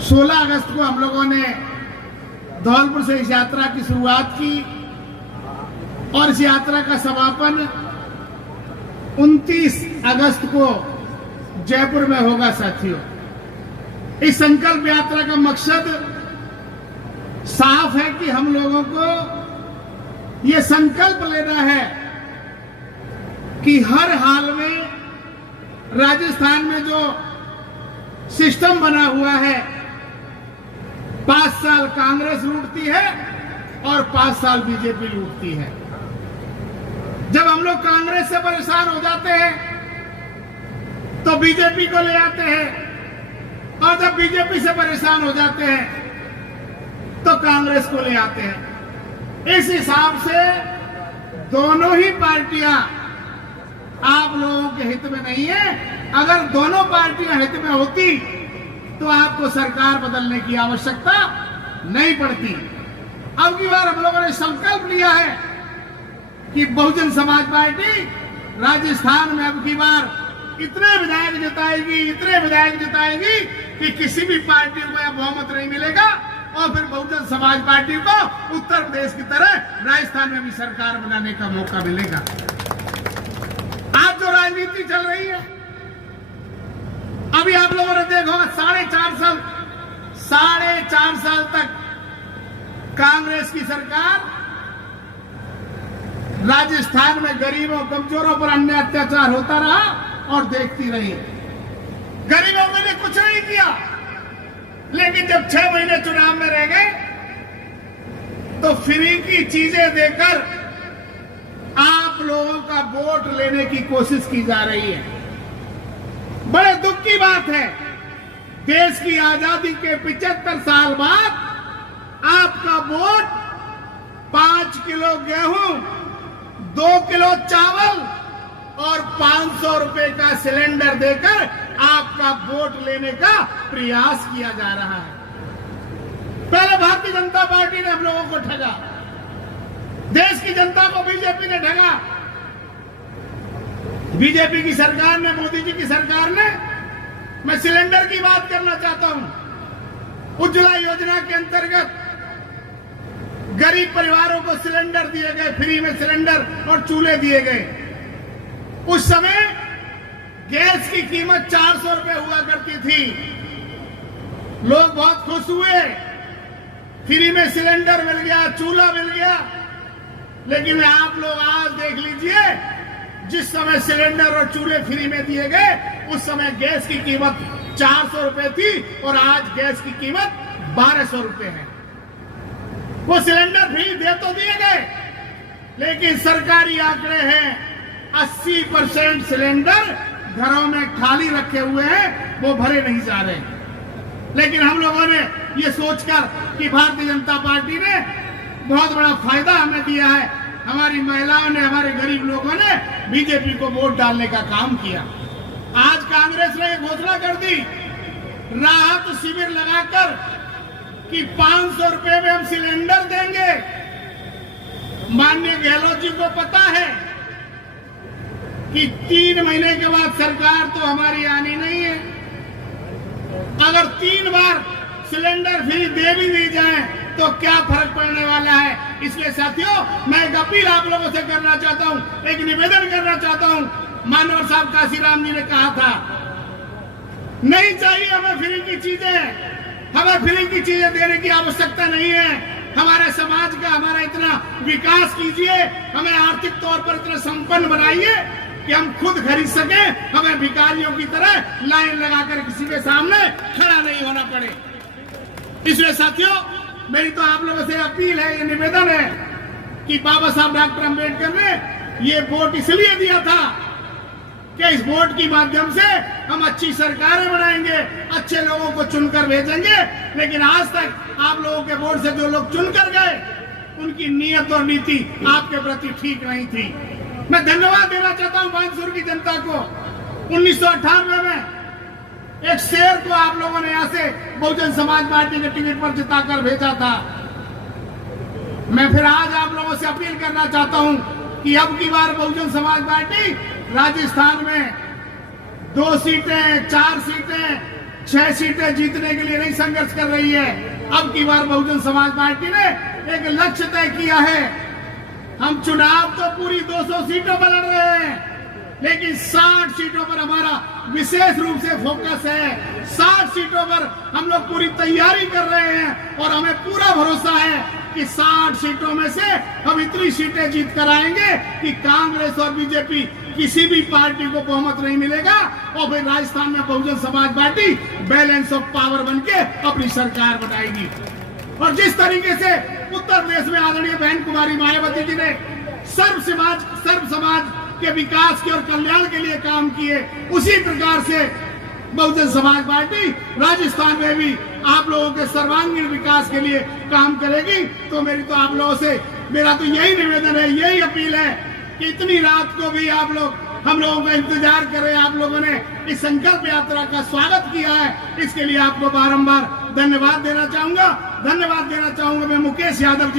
16 अगस्त को हम लोगों ने धौलपुर से इस यात्रा की शुरुआत की और इस यात्रा का समापन 29 अगस्त को जयपुर में होगा। साथियों, इस संकल्प यात्रा का मकसद साफ है कि हम लोगों को ये संकल्प लेना है कि हर हाल में राजस्थान में जो सिस्टम बना हुआ है, 5 साल कांग्रेस लूटती है और 5 साल बीजेपी लूटती है। जब हम लोग कांग्रेस से परेशान हो जाते हैं तो बीजेपी को ले आते हैं और जब बीजेपी से परेशान हो जाते हैं तो कांग्रेस को ले आते हैं। इस हिसाब से दोनों ही पार्टियां आप लोगों के हित में नहीं है। अगर दोनों पार्टियां हित में होती तो आपको सरकार बदलने की आवश्यकता नहीं पड़ती। अब की बार हम लोगों ने संकल्प लिया है कि बहुजन समाज पार्टी राजस्थान में अब की बार इतने विधायक जिताएगी कि किसी भी पार्टी को यह बहुमत नहीं मिलेगा और फिर बहुजन समाज पार्टी को उत्तर प्रदेश की तरह राजस्थान में भी सरकार बनाने का मौका मिलेगा। आज जो राजनीति चल रही है, अभी आप लोगों ने देखा होगा 4.5 साल तक कांग्रेस की सरकार राजस्थान में गरीबों कमजोरों पर अन्य अत्याचार होता रहा और देखती रही। गरीबों के लिए कुछ नहीं किया, लेकिन जब 6 महीने चुनाव में रह गए तो फ्री की चीजें देकर आप लोगों का वोट लेने की कोशिश की जा रही है। बड़े दुख की बात है, देश की आजादी के 75 साल बाद आपका वोट 5 किलो गेहूं, 2 किलो चावल और 500 रुपए का सिलेंडर देकर आपका वोट लेने का प्रयास किया जा रहा है। पहले भारतीय जनता पार्टी ने हम लोगों को ठगा, देश की जनता को बीजेपी ने ठगा। बीजेपी की सरकार ने, मोदी जी की सरकार ने, मैं सिलेंडर की बात करना चाहता हूं। उज्ज्वला योजना के अंतर्गत गरीब परिवारों को सिलेंडर दिए गए, फ्री में सिलेंडर और चूल्हे दिए गए। उस समय गैस की कीमत 400 रुपए हुआ करती थी। लोग बहुत खुश हुए, फ्री में सिलेंडर मिल गया, चूल्हा मिल गया। लेकिन आप लोग आज देख लीजिए, जिस समय सिलेंडर और चूल्हे फ्री में दिए गए उस समय गैस की कीमत 400 रुपए थी और आज गैस की कीमत 1200 रुपए है। वो सिलेंडर फ्री दे तो दिए गए, लेकिन सरकारी आंकड़े हैं 80% सिलेंडर घरों में खाली रखे हुए हैं, वो भरे नहीं जा रहे। लेकिन हम लोगों ने ये सोचकर कि भारतीय जनता पार्टी ने बहुत बड़ा फायदा हमें दिया है, हमारी महिलाओं ने, हमारे गरीब लोगों ने बीजेपी को वोट डालने का काम किया। आज कांग्रेस ने घोषणा कर दी, राहत शिविर लगाकर कि 500 रुपए में हम सिलेंडर देंगे। माननीय गहलोत जी को पता है कि 3 महीने के बाद सरकार तो हमारी आनी नहीं है। अगर 3 बार सिलेंडर फ्री दे भी दी जाए तो क्या फर्क पड़ने वाला है। इसलिए साथियों, मैं एक अपील आप लोगों से करना चाहता हूं, एक निवेदन करना चाहता हूं। मानवर साहब काशीराम जी ने कहा था, नहीं चाहिए हमें फ्री की चीजें, हमें फ्री की चीजें देने की आवश्यकता नहीं है। हमारे समाज का, हमारा इतना विकास कीजिए, हमें आर्थिक तौर पर इतना संपन्न बनाइए कि हम खुद खरीद सके, हमें भिखारियों की तरह लाइन लगाकर किसी के सामने खड़ा नहीं होना पड़े। इसलिए साथियों, मेरी तो आप लोगों से अपील है, ये निवेदन है कि बाबा साहब डॉक्टर अंबेडकर ने ये वोट इसलिए दिया था कि इस वोट के माध्यम से हम अच्छी सरकारें बनाएंगे, अच्छे लोगों को चुनकर भेजेंगे। लेकिन आज तक आप लोगों के वोट से जो लोग चुनकर गए, उनकी नीयत और नीति आपके प्रति ठीक नहीं थी। मैं धन्यवाद देना चाहता हूं बानसूर की जनता को। 1998 में एक शेर को आप लोगों ने यहां से बहुजन समाज पार्टी के टिकट पर जिताकर भेजा था। मैं फिर आज आप लोगों से अपील करना चाहता हूं कि अब की बार बहुजन समाज पार्टी राजस्थान में 2 सीटें, 4 सीटें, 6 सीटें जीतने के लिए नहीं संघर्ष कर रही है। अब की बार बहुजन समाज पार्टी ने एक लक्ष्य तय किया है। हम चुनाव तो पूरी 200 सीटों पर लड़ रहे हैं, लेकिन 60 सीटों पर हमारा विशेष रूप से फोकस है। 60 सीटों पर हम लोग पूरी तैयारी कर रहे हैं और हमें पूरा भरोसा है कि 60 सीटों में से हम इतनी सीटें जीत कर आएंगे कि कांग्रेस और बीजेपी किसी भी पार्टी को बहुमत नहीं मिलेगा और फिर राजस्थान में Bahujan Samaj party balance of power बनके अपनी सरकार बनाएगी। और जिस तरीके से उत्तर प्रदेश में आदरणीय बहन कुमारी मायावती जी ने सर्व समाज के विकास के और कल्याण के लिए काम किए, उसी प्रकार से बहुजन समाज पार्टी राजस्थान में भी आप लोगों के सर्वांगीण विकास के लिए काम करेगी। तो आप लोगों से मेरा तो यही निवेदन है, यही अपील है कि इतनी रात को भी आप लोग हम लोगों का इंतजार करें। आप लोगों ने इस संकल्प यात्रा का स्वागत किया है, इसके लिए आपको बारंबार धन्यवाद देना चाहूंगा। मैं मुकेश यादव जी